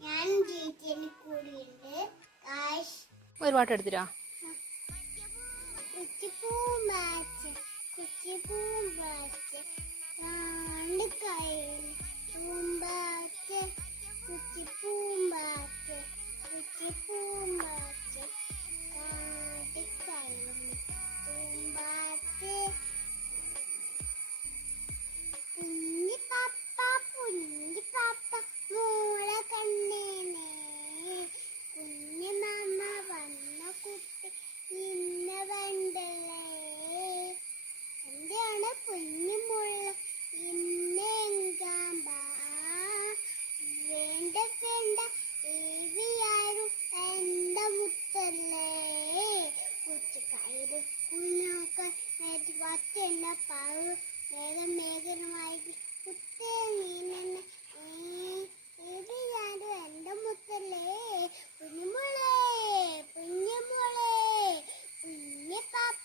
ഞാൻ ഒരു എടുത്തിരാ താഴെ വേഗം മേഘനുമായി മുത്തേ നീനെന്നെ ഞാനും എന്റെ മുത്തല്ലേ? കുഞ്ഞുമോളെ കുഞ്ഞുമോളെ കുഞ്ഞപ്പാപ്പ